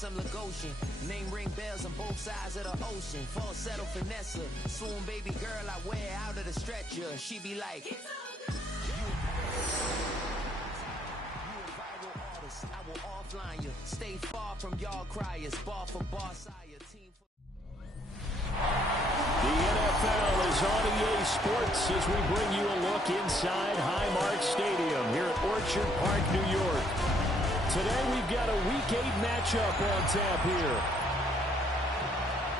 cause I'm Lagosian. Name ring bells on both sides of the ocean. Falsetto finesse, swoon baby girl I wear out of the stretcher. She be like, it's all good. You a viral artist, I will offline you. Stay far from y'all criers. Bar for bar sire, team for... The NFL is on EA Sports as we bring you a look inside Highmark Stadium here at Orchard Park, New York. Today we've got a Week 8 matchup on tap here.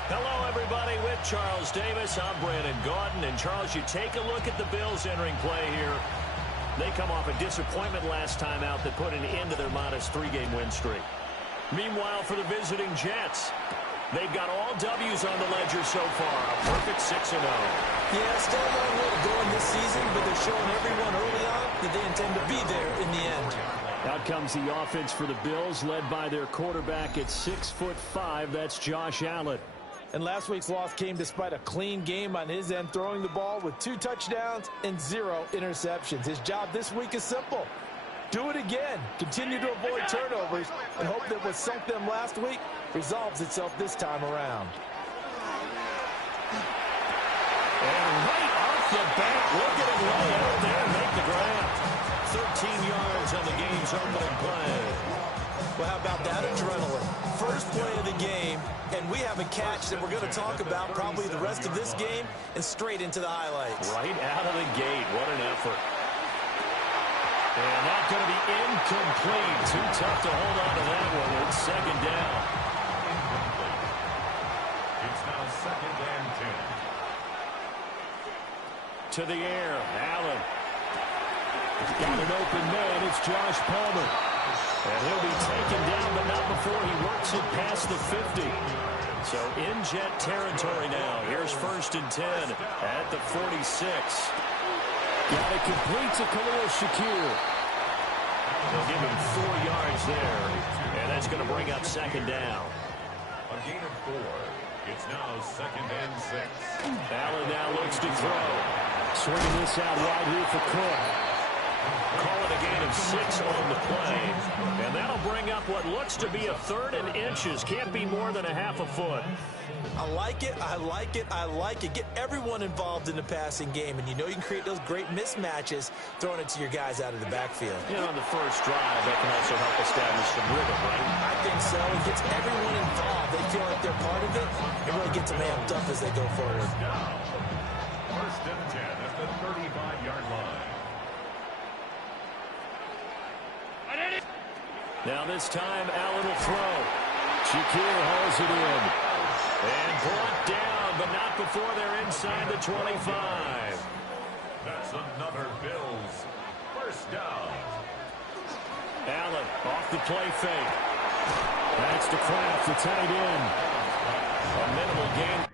Hello, everybody. With Charles Davis, I'm Brandon Gaudin. And, Charles, you take a look at the Bills entering play here. They come off a disappointment last time out that put an end to their modest 3-game win streak. Meanwhile, for the visiting Jets, they've got all W's on the ledger so far, a perfect 6-0. Yeah, still a long way to go in this season, but they're showing everyone early on that they intend to be there in the end. Out comes the offense for the Bills, led by their quarterback at 6'5". That's Josh Allen. And last week's loss came despite a clean game on his end, throwing the ball with 2 touchdowns and 0 interceptions. His job this week is simple. Do it again. Continue to avoid turnovers and hope that what sunk them last week resolves itself this time around. And right off the bat, look at him lay out there and make the grab. 13 yards on the game's opening play. Well, how about that adrenaline? First play of the game, and we have a catch that we're going to talk about probably the rest of this game and straight into the highlights. Right out of the gate. What an effort. And that's going to be incomplete. Too tough to hold on to that one. It's second down. It's now second and 10. To the air, Allen. Got an open man. It's Josh Palmer. And he'll be taken down, but not before he works it past the 50. So in Jet territory now. Here's first and 10 at the 46. Got it complete to Khalil Shakir. They'll give him 4 yards there, and that's going to bring up second down. A gain of 4. It's now second and 6. Allen now looks to throw. Swinging this out wide here for Cook. Call it a gain of 6 on the play, and that'll bring up what looks to be a 3rd and inches. Can't be more than a half a foot. I like it, I like it, I like it. Get everyone involved in the passing game, and you know you can create those great mismatches throwing it to your guys out of the backfield. You know, on the first drive, that can also help establish some rhythm, right? I think so. It gets everyone involved. They feel like they're part of it, and really gets them amped up as they go forward. First and 10 at the 35-yard line. Now this time, Allen will throw. Shakir hauls it in. And brought down, but not before they're inside the 25. That's another Bills first down. Allen off the play fake. That's to Kraft, the tight end. A minimal gain.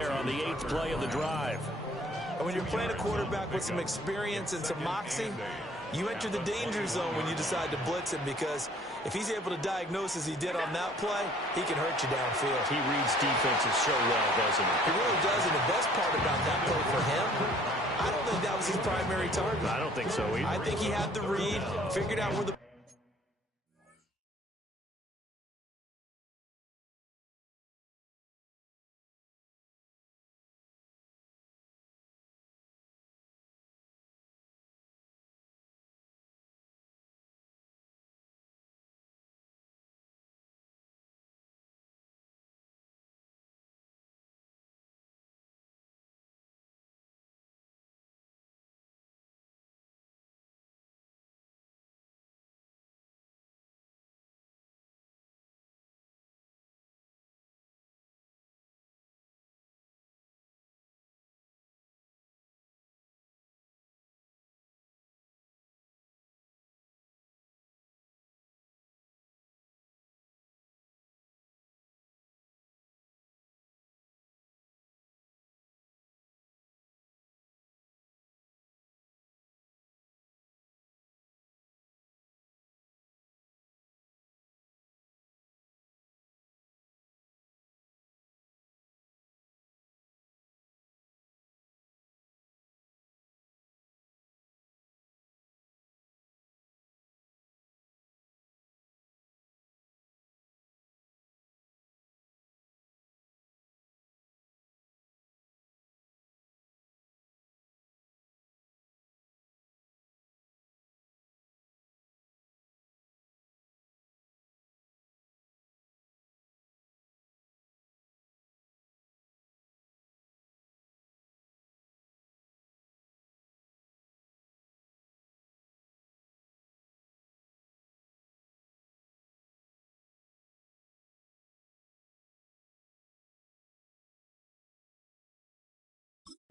On the 8th play of the drive. And when you're playing a quarterback with some experience and some moxie, you enter the danger zone when you decide to blitz him, because if he's able to diagnose as he did on that play, he can hurt you downfield. He reads defenses so well, doesn't he? He really does, and the best part about that play for him, I don't think that was his primary target. I don't think so either. I think he had the read, figured out where the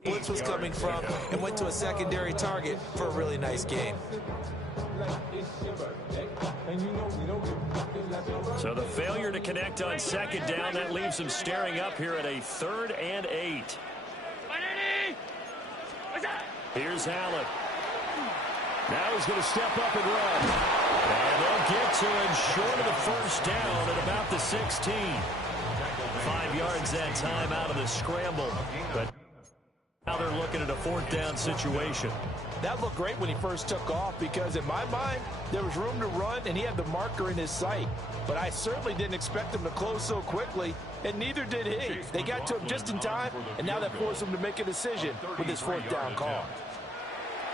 blitz was coming from, and went to a secondary target for a really nice gain. So the failure to connect on second down, that leaves him staring up here at a 3rd and 8. Here's Allen. Now he's going to step up and run. And they'll get to him short of the first down at about the 16. 5 yards that time out of the scramble. But now they're looking at a 4th down situation. That looked great when he first took off, because in my mind, there was room to run, and he had the marker in his sight. But I certainly didn't expect him to close so quickly, and neither did he. They got to him just in time, and now that forced him to make a decision with his 4th down call.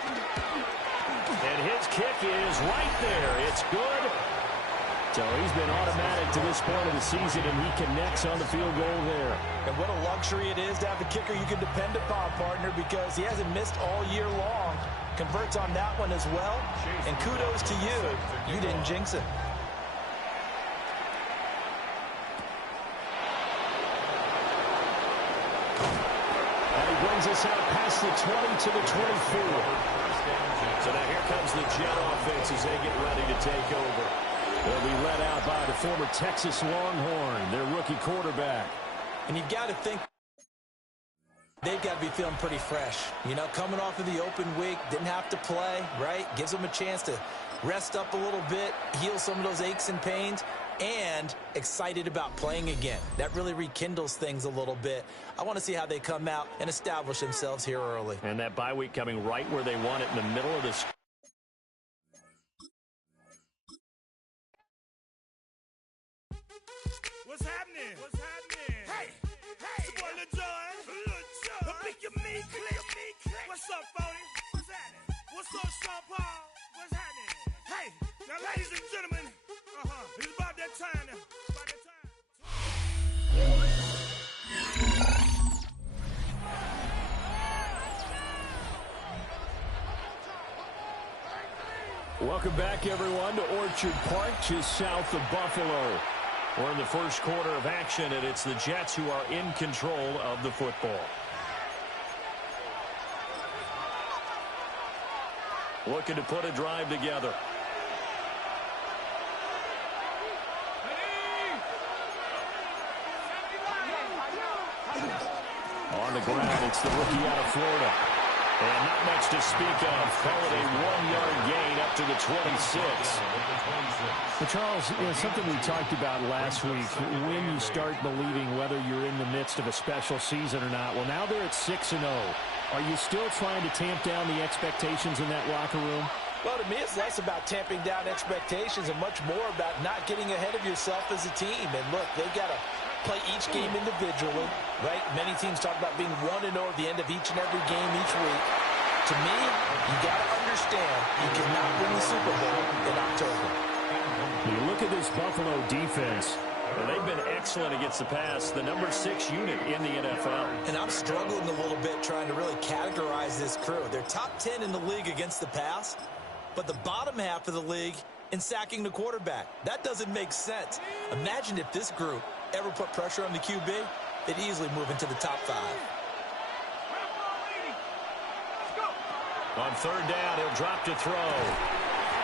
And his kick is right there. It's good. So he's been automatic to this point of the season, and he connects on the field goal there. And what a luxury it is to have a kicker you can depend upon, partner, because he hasn't missed all year long. Converts on that one as well. And kudos to you. You didn't jinx it. And he brings us out past the 20 to the 24. So now here comes the Jet offense as they get ready to take over. They'll be led out by the former Texas Longhorn, their rookie quarterback. And you've got to think they've got to be feeling pretty fresh. You know, coming off of the open week, didn't have to play, right? Gives them a chance to rest up a little bit, heal some of those aches and pains, and excited about playing again. That really rekindles things a little bit. I want to see how they come out and establish themselves here early. And that bye week coming right where they want it, in the middle of this. What's happening? What's happening? Hey, hey, it's your boy Lil Jon. The big your me click. What's up, 40? What's happening? What's up, Sean Paul? What's happening? Hey, now, ladies and gentlemen, it's about that time now. About that time. Welcome back, everyone, to Orchard Park, just south of Buffalo. We're in the first quarter of action, and it's the Jets who are in control of the football. Looking to put a drive together. the ground. It's the rookie out of Florida. And not much to speak of. Call it a 1-yard gain up to the 26. Well, Charles, something we talked about last week, when you start believing whether you're in the midst of a special season or not. Well, now they're at 6-0. Are you still trying to tamp down the expectations in that locker room? Well, to me, it's less about tamping down expectations and much more about not getting ahead of yourself as a team. And look, they've got to play each game individually, right? Many teams talk about being 1-0 at the end of each and every game each week. To me, you got to understand you cannot win the Super Bowl in October. You look at this Buffalo defense. Well, they've been excellent against the pass, the number 6 unit in the NFL. And I'm struggling a little bit trying to really categorize this crew. They're top 10 in the league against the pass, but the bottom half of the league in sacking the quarterback. That doesn't make sense. Imagine if this group ever put pressure on the QB, they'd easily move into the top 5. On third down, he'll drop to throw.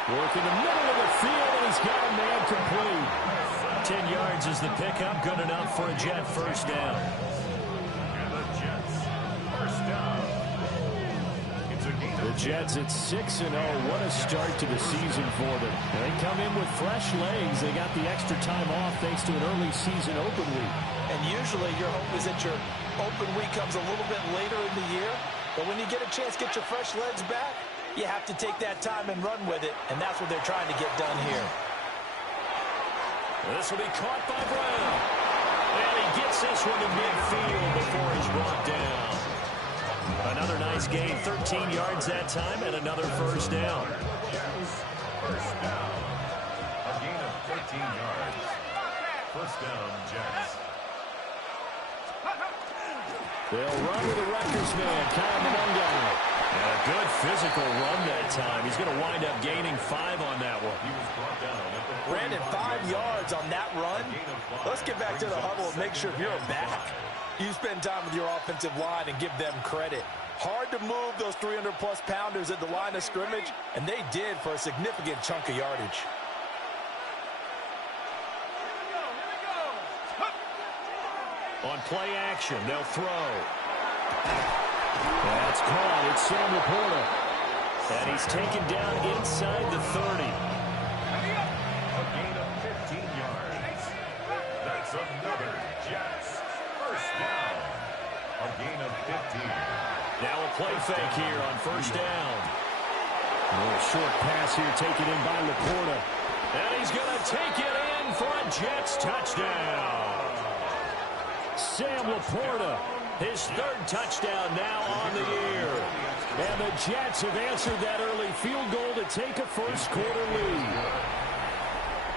Work in the middle of the field, and he's got a man complete. 10 yards is the pickup, good enough for a Jet first down. And the Jets, first down. It's a gain The Jets at 6-0. What a start to the season for them. They come in with fresh legs. They got the extra time off thanks to an early season open week. And usually your hope is that your open week comes a little bit later in the year. But when you get a chance to get your fresh legs back, you have to take that time and run with it. And that's what they're trying to get done here. This will be caught by Brown. And he gets this one to midfield before he's brought down. Another nice gain, 13 yards that time, and another first down. First down. A gain of 13 yards. First down, Jets. They'll run with the Rutgers man, Kyle Monday. And a good physical run that time. He's going to wind up gaining 5 on that one. He was brought down at the Brandon, 5 yards on that run. Let's get back to the huddle and make sure if you're a back, you spend time with your offensive line and give them credit. Hard to move those 300-plus pounders at the line of scrimmage, and they did for a significant chunk of yardage. On play action, they'll throw. That's caught. It's Sam Laporta. And he's taken down inside the 30. A gain of 15 yards. That's another Jets. First down. A gain of 15. Now a play fake here on first down. A little short pass here taken in by Laporta. And he's going to take it in for a Jets touchdown. Sam Laporta. His 3rd touchdown now on the year. And the Jets have answered that early field goal to take a first-quarter lead.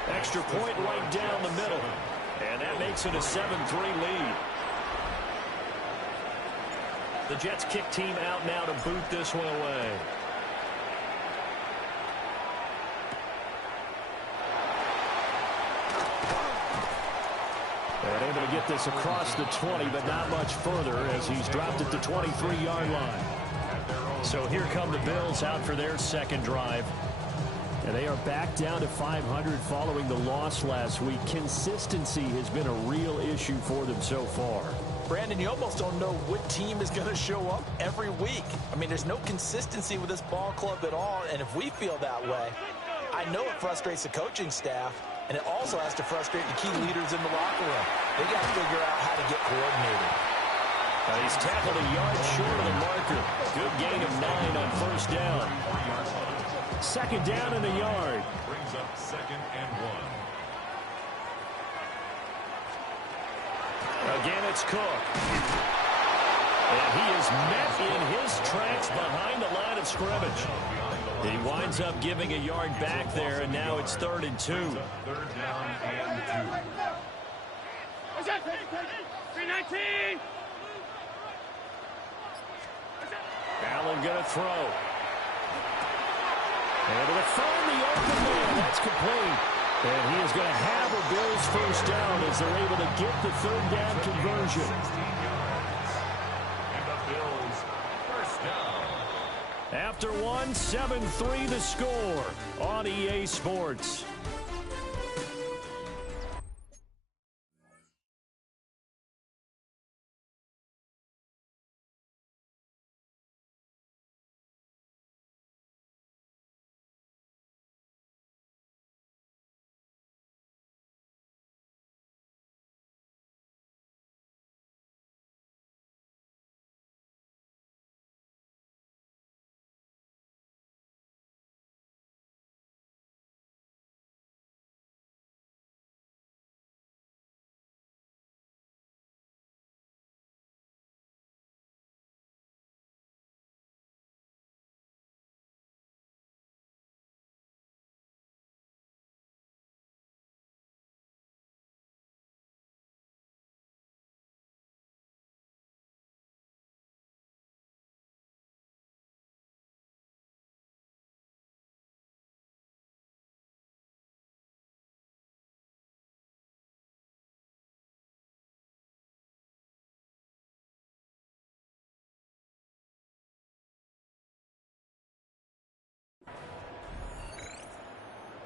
Extra point right down the middle. And that makes it a 7-3 lead. The Jets kick team out now to boot this one away. And able to get this across the 20, but not much further as he's dropped at the 23-yard line. So here come the Bills out for their second drive. And they are back down to 500 following the loss last week. Consistency has been a real issue for them so far. Brandon, you almost don't know what team is going to show up every week. I mean, there's no consistency with this ball club at all, and if we feel that way, I know it frustrates the coaching staff, and it also has to frustrate the key leaders in the locker room. They got to figure out how to get coordinated. He's tackled a yard short of the marker. Good gain of 9 on first down. Second down in the yard. Brings up 2nd and 1. Again, it's Cook. And he is met in his tracks behind the line of scrimmage. He winds up giving a yard back there, and now it's 3rd and 2. 3rd down and 2. 319. Allen going to throw. Able to find the open man. That's complete. And he is going to have a Bills first down as they're able to get the 3rd down conversion. 16 yards. And the Bills first down. After one, 7-3 the score on EA Sports.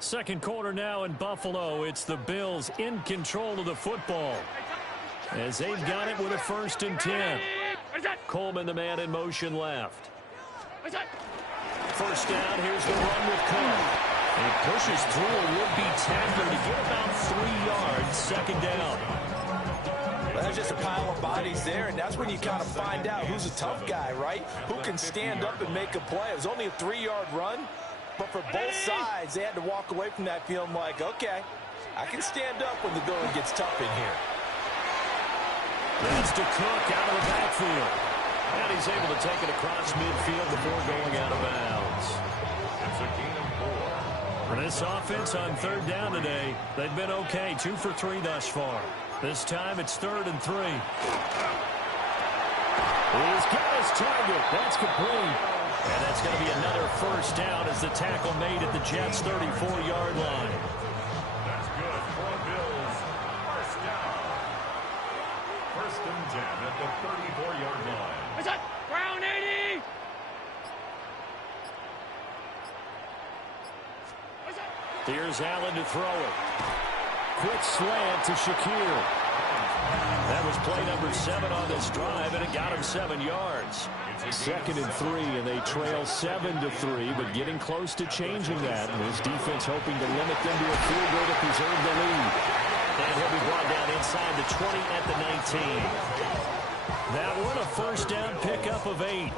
Second quarter now in Buffalo. It's the Bills in control of the football, as they've got it with a 1st and 10. Coleman, the man in motion left. First down, here's the run with Cook. He pushes through a would-be tackler to get about 3 yards. Second down. Well, that's just a pile of bodies there, and that's when you kind of find out who's a tough guy, right? Who can stand up and make a play. It was only a 3-yard run, but for both sides, they had to walk away from that feeling like, okay, I can stand up when the going gets tough in here. That's to Cook out of the backfield. And he's able to take it across midfield before going out of bounds. It's a gain of 4. For this offense on 3rd down today, they've been okay, 2 for 3 thus far. This time it's 3rd and 3. He's got his target. That's complete. And that's going to be another first down as the tackle made at the Jets' 34-yard line. That's good for the Bills. First down. 1st and 10 at the 34-yard line. Brown 80. Here's Allen to throw it. Quick slant to Shakir. That was play number 7 on this drive, and it got him 7 yards. 2nd and 3, and they trail 7-3, but getting close to changing that. And his defense hoping to limit them to a field goal to preserve the lead. And he'll be brought down inside the 20 at the 19. That one a first down pickup of 8.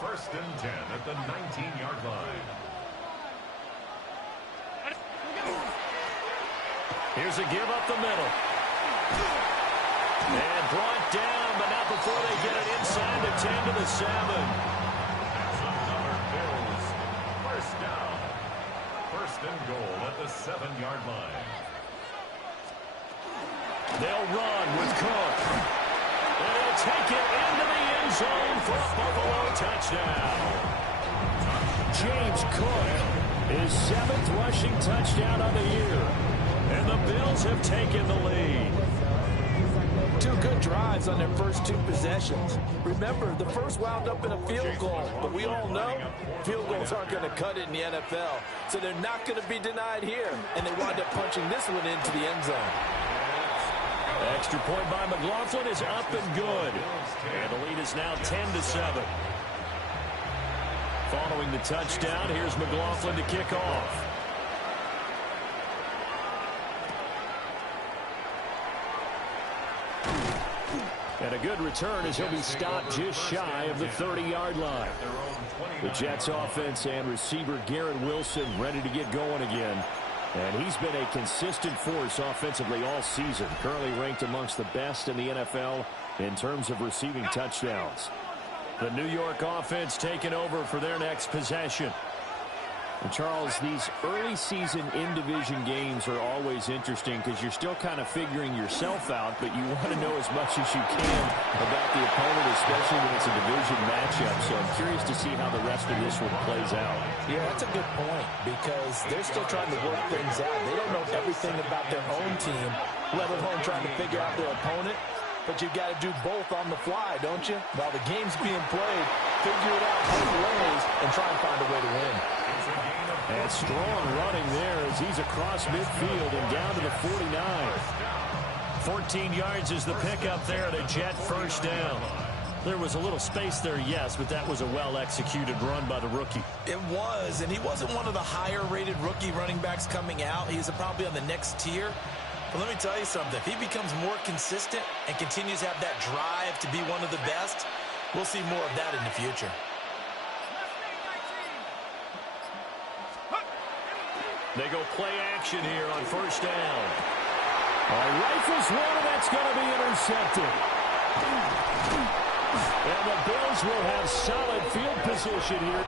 1st and 10 at the 19-yard line. Here's a give up the middle. And brought down, but not before they get it inside the 10 to the 7. That's another Bills. First down. 1st and goal at the 7-yard line. They'll run with Cook. And he'll take it into the end zone for a Buffalo touchdown. James Cook, his 7th rushing touchdown of the year. And the Bills have taken the lead. 2 good drives on their first 2 possessions. Remember, the first wound up in a field goal, but we all know field goals aren't going to cut it in the NFL, so they're not going to be denied here, and they wind up punching this one into the end zone. Extra point by McLaughlin is up and good. And the lead is now 10-7. Following the touchdown, here's McLaughlin to kick off. And a good return as he'll be stopped just shy of the 30-yard line. The Jets offense and receiver Garrett Wilson ready to get going again. And he's been a consistent force offensively all season. Currently ranked amongst the best in the NFL in terms of receiving touchdowns. The New York offense taking over for their next possession. And Charles, these early season in-division games are always interesting because you're still kind of figuring yourself out, but you want to know as much as you can about the opponent, especially when it's a division matchup. So I'm curious to see how the rest of this one plays out. Yeah, that's a good point because they're still trying to work things out. They don't know everything about their own team, let alone trying to figure out their opponent. But you've got to do both on the fly, don't you? While the game's being played, figure it out both ways and try and find a way to win. And strong running there as he's across midfield and down to the 49. 14 yards is the pickup there at a Jet first down. There was a little space there, yes, but that was a well-executed run by the rookie. It was, and he wasn't one of the higher-rated rookie running backs coming out. He's probably on the next tier. But let me tell you something. If he becomes more consistent and continues to have that drive to be one of the best, we'll see more of that in the future. They go play action here on first down. Rifles one, and that's going to be intercepted. And the Bills will have solid field position here.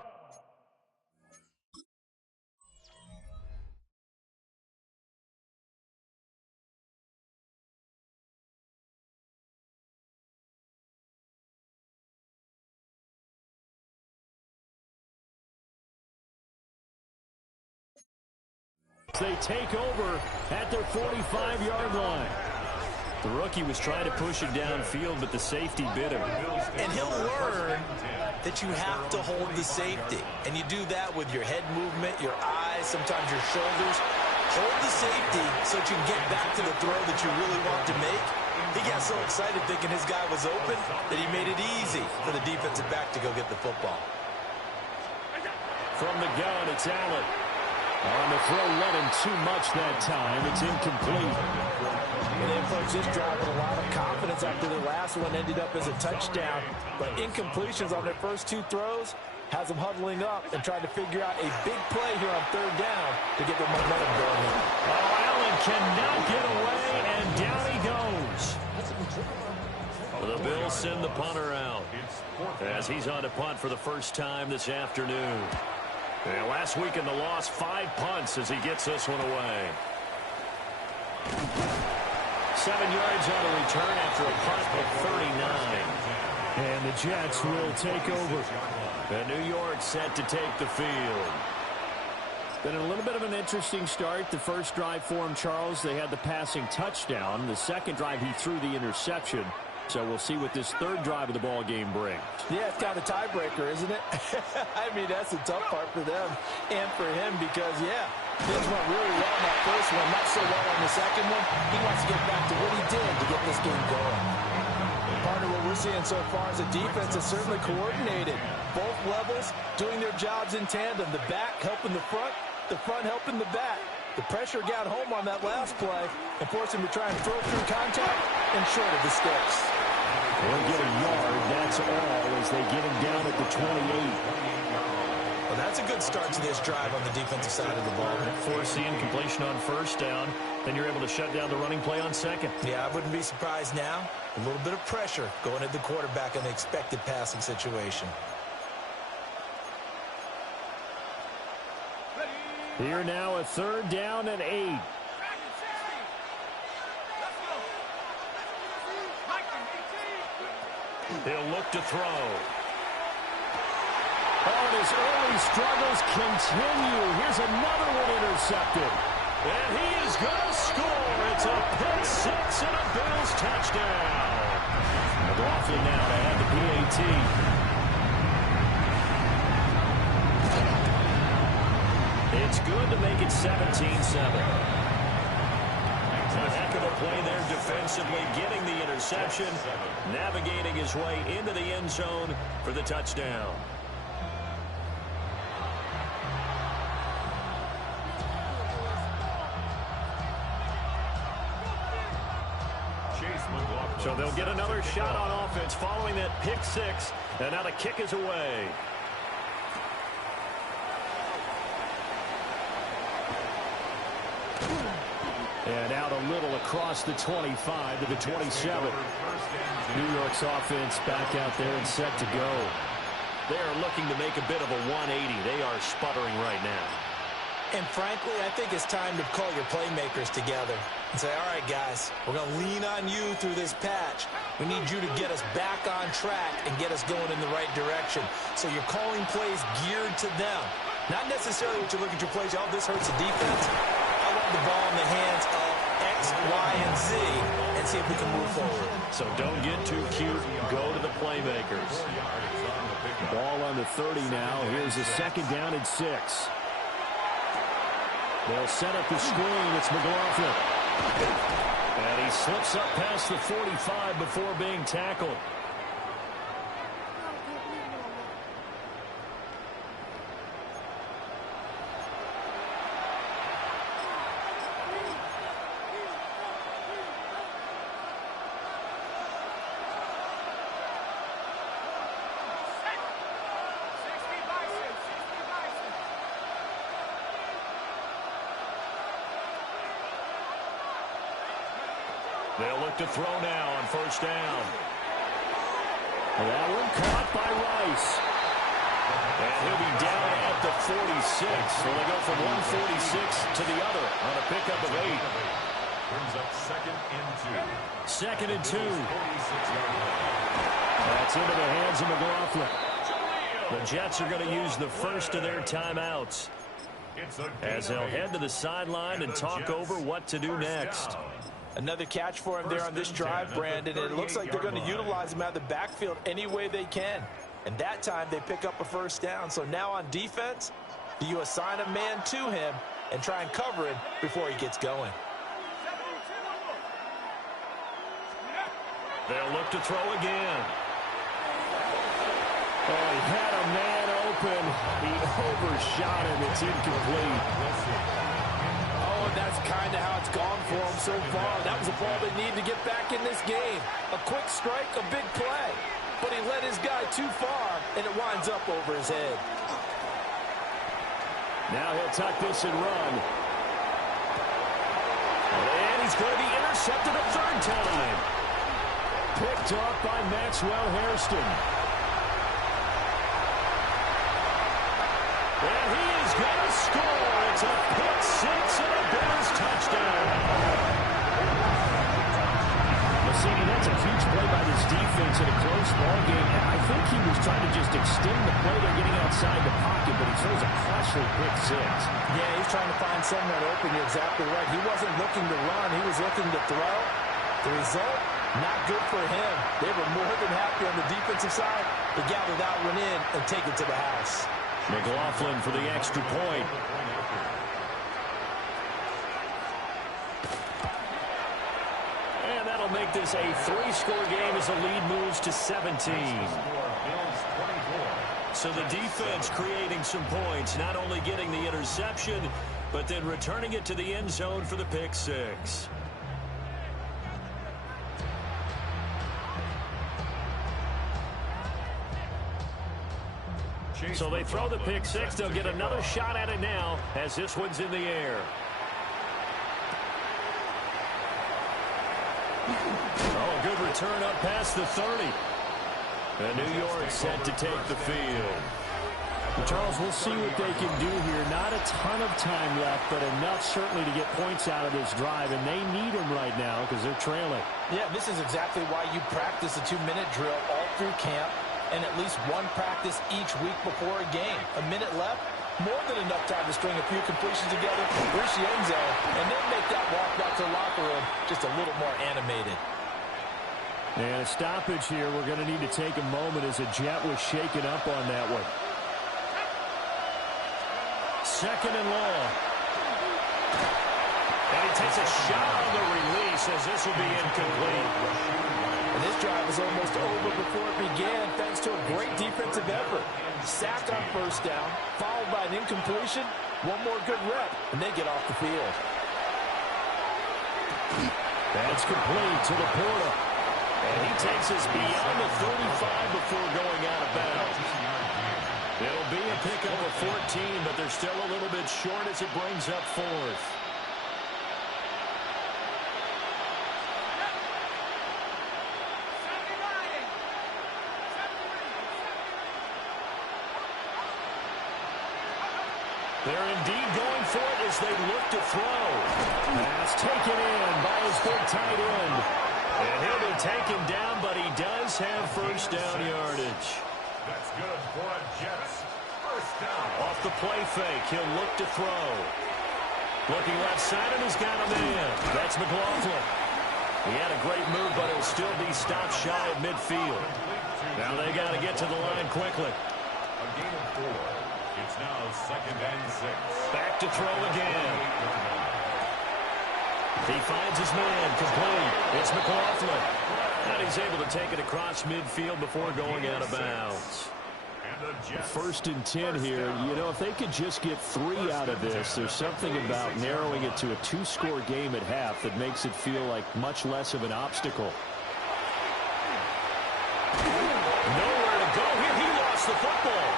They take over at their 45-yard line. The rookie was trying to push it downfield, but the safety bit him. And he'll learn that you have to hold the safety. And you do that with your head movement, your eyes, thighs, sometimes your shoulders. Hold the safety so that you can get back to the throw that you really want to make. He got so excited thinking his guy was open that he made it easy for the defensive back to go get the football. From the gun, it's Allen. On the throw, led him too much that time. It's incomplete. And they approached this drive with a lot of confidence after their last one ended up as a touchdown. But incompletions on their first two throws has them huddling up and trying to figure out a big play here on third down to get the momentum going. Oh, Allen cannot get away, and down he goes. The Bills send the punter out as he's on to punt for the first time this afternoon. And last week in the loss, 5 punts as he gets this one away. 7 yards on a return after a punt of 39. And the Jets will take over. And New York set to take the field. Been a little bit of an interesting start. The first drive for him, Charles, they had the passing touchdown. The second drive, he threw the interception. So we'll see what this third drive of the ball game brings. Yeah, it's kind of a tiebreaker, isn't it? I mean, that's the tough part for them and for him because, yeah, things went really well in that first one, not so well on the second one. He wants to get back to what he did to get this game going. Part of what we're seeing so far is the defense is certainly coordinated. Both levels doing their jobs in tandem. The back helping the front helping the back. The pressure got home on that last play and forced him to try and throw through contact and short of the sticks. They'll get a yard, that's all, as they get him down at the 28. Well, that's a good start to this drive on the defensive side of the ball. Force the incompletion on first down, then you're able to shut down the running play on second. Yeah, I wouldn't be surprised now. A little bit of pressure going at the quarterback in the expected passing situation. Here now, a third down and 8. He'll look to throw. Oh, and his early struggles continue. Here's another one intercepted. And he is going to score. It's a pick six and a Bills touchdown. McLaughlin now to add the PAT. It's good to make it 17-7. A heck of a play there defensively, getting the interception, navigating his way into the end zone for the touchdown. So they'll get another shot on offense following that pick six, and now the kick is away. And out a little across the 25 to the 27. New York's offense back out there and set to go. They are looking to make a bit of a 180. They are sputtering right now. And frankly, I think it's time to call your playmakers together and say, all right, guys, we're going to lean on you through this patch. We need you to get us back on track and get us going in the right direction. So you're calling plays geared to them. Not necessarily what you look at your plays, oh, this hurts the defense. I want the ball in the hands of X, Y, and Z and see if we can move forward. So don't get too cute. Go to the playmakers. Ball on the 30 now. Here's a second down and 6. They'll set up the screen. It's McLaughlin. And he slips up past the 45 before being tackled. They'll look to throw now on first down. That one caught by Rice. And he'll be down at the 46. So they go from 146 to the other on a pickup of 8. Brings up second and 2. Second and 2. That's into the hands of McLaughlin. The Jets are going to use the first of their timeouts as they'll head to the sideline and talk over what to do next. Another catch for him there on this drive, Brandon, and it looks like they're going to utilize him out of the backfield any way they can. And that time they pick up a first down. So now on defense, Do you assign a man to him and try and cover him before he gets going? They'll look to throw again. Oh, he had a man open. He overshot him. It's incomplete. Oh, and that's kind of how it's gone for him so far. That was a ball they need to get back in this game. A quick strike, a big play. But he led his guy too far, and it winds up over his head. Now he'll tuck this and run. And he's going to be intercepted a third time. Picked off by Maxwell Hairston. And he is going to score. It's a pick six and a Bears touchdown. Massini, that's a huge play by this defense in a close ball game. I think he was trying to just extend the play. They're getting outside the pocket, but he throws a costly pick six. Yeah, he's trying to find someone open. You're exactly right. He wasn't looking to run. He was looking to throw. The result, not good for him. They were more than happy on the defensive side to gather that one in and take it to the house. McLaughlin for the extra point. And that'll make this a three-score game as the lead moves to 17. So the defense creating some points, not only getting the interception, but then returning it to the end zone for the pick six. So they throw the pick six. They'll get another shot at it now as this one's in the air. Oh, good return up past the 30. And New York set to take the field. Well, Charles, we'll see what they can do here. Not a ton of time left, but enough certainly to get points out of this drive, and they need them right now because they're trailing. Yeah, this is exactly why you practice a 2-minute drill all through camp, and at least one practice each week before a game. A minute left, more than enough time to string a few completions together, reach the end zone, and then make that walk back to the locker room just a little more animated. And a stoppage here. We're going to need to take a moment as a Jet was shaken up on that one. Second and long. And he takes a shot on the release as this will be incomplete. And this drive is almost over before it began thanks to a great defensive effort. Sack on first down, followed by an incompletion. One more good rep, and they get off the field. That's complete to the Porter. And he takes us beyond the 35 before going out of bounds. It'll be a pickup of 14, but they're still a little bit short as it brings up fourth. They're indeed going for it as they look to throw. Pass taken in by his big tight end. And he'll be taken down, but he does have first down yardage. That's good for a Jets. First down. Off the play fake, he'll look to throw. Looking left side, and he's got a man. That's McLaughlin. He had a great move, but it'll still be stopped shy of midfield. Now they got to get to the line quickly. A gain of 4. It's now second and 6. Back to throw again. He finds his man, complete. It's McLaughlin. And he's able to take it across midfield before going out of bounds. First and 10 here. You know, if they could just get 3 out of this, there's something about narrowing it to a 2-score game at half that makes it feel like much less of an obstacle. Nowhere to go here. He lost the football.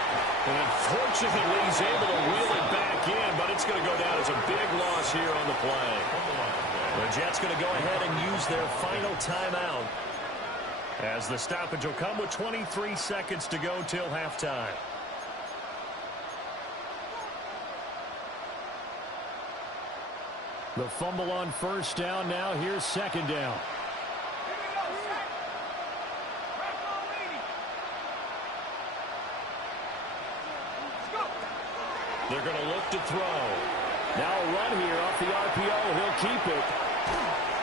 And unfortunately, he's able to wheel it back in, but it's going to go down as a big loss here on the play. The Jets going to go ahead and use their final timeout, as the stoppage will come with 23 seconds to go till halftime. The fumble on first down. Now here's second down. They're going to look to throw. Now a run here off the RPO. He'll keep it.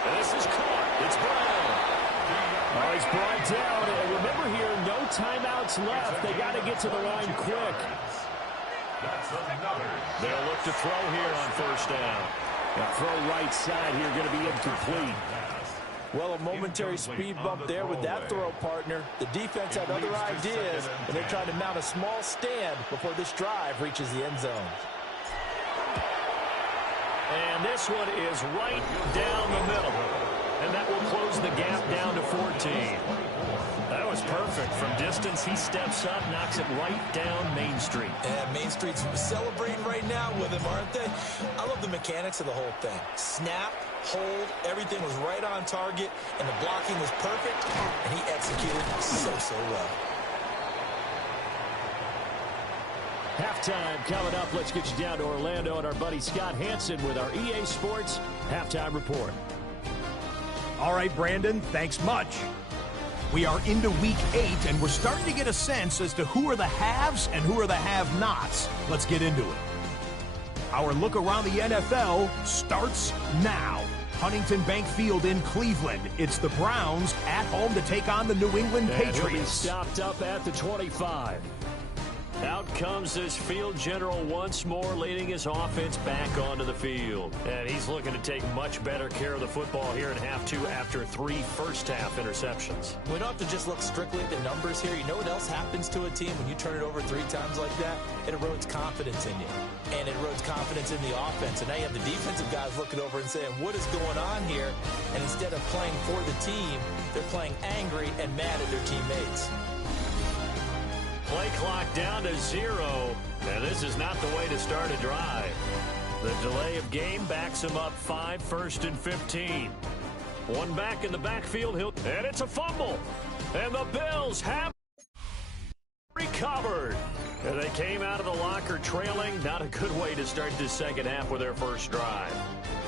And this is caught. It's Brown. Oh, he's brought down. And remember here, no timeouts left. They got to get to the line quick. That's another. They'll look to throw here on first down. The throw right side here going to be incomplete. Well, a momentary speed bump there with that throw, partner. The defense had other ideas, and they're trying to mount a small stand before this drive reaches the end zone. And this one is right down the middle. And that will close the gap down to 14. That was perfect. From distance, he steps up, knocks it right down Main Street. And Main Street's celebrating right now with him, aren't they? I love the mechanics of the whole thing. Snap, hold, everything was right on target, and the blocking was perfect, and he executed so well. Halftime coming up. Let's get you down to Orlando and our buddy Scott Hansen with our EA Sports Halftime Report. All right, Brandon, thanks much. We are into Week 8, and we're starting to get a sense as to who are the haves and who are the have-nots. Let's get into it. Our look around the NFL starts now. Huntington Bank Field in Cleveland. It's the Browns at home to take on the New England Patriots. He'll be stopped up at the 25. Out comes this field general once more, leading his offense back onto the field. And he's looking to take much better care of the football here in half two after 3 first-half interceptions. We don't have to just look strictly at the numbers here. You know what else happens to a team when you turn it over 3 times like that? It erodes confidence in you. And it erodes confidence in the offense. And now you have the defensive guys looking over and saying, what is going on here? And instead of playing for the team, they're playing angry and mad at their teammates. Play clock down to 0. And this is not the way to start a drive. The delay of game backs him up 5, 1st and 15. One back in the backfield. And it's a fumble. And the Bills have recovered. And they came out of the locker trailing. Not a good way to start this second half with their first drive.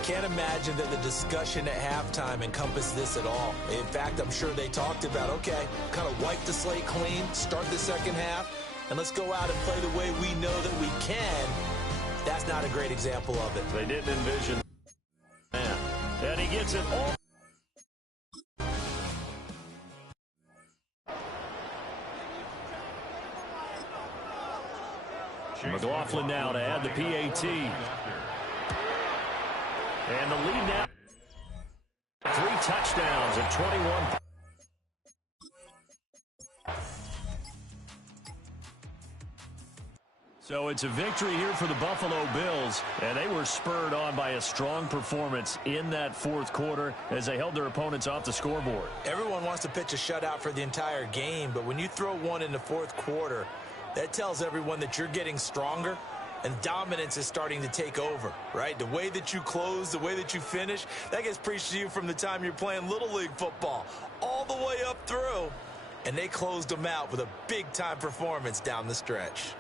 Can't imagine that the discussion at halftime encompassed this at all. In fact, I'm sure they talked about, okay, kind of wipe the slate clean, start the second half, and let's go out and play the way we know that we can. That's not a great example of it. They didn't envision that. And he gets it all. McLaughlin now to add the PAT. And the lead now. 3 touchdowns and 21. So it's a victory here for the Buffalo Bills, and they were spurred on by a strong performance in that 4th quarter as they held their opponents off the scoreboard. Everyone wants to pitch a shutout for the entire game, but when you throw one in the 4th quarter, that tells everyone that you're getting stronger and dominance is starting to take over, right? The way that you close, the way that you finish, that gets preached to you from the time you're playing Little League football all the way up through. And they closed them out with a big-time performance down the stretch.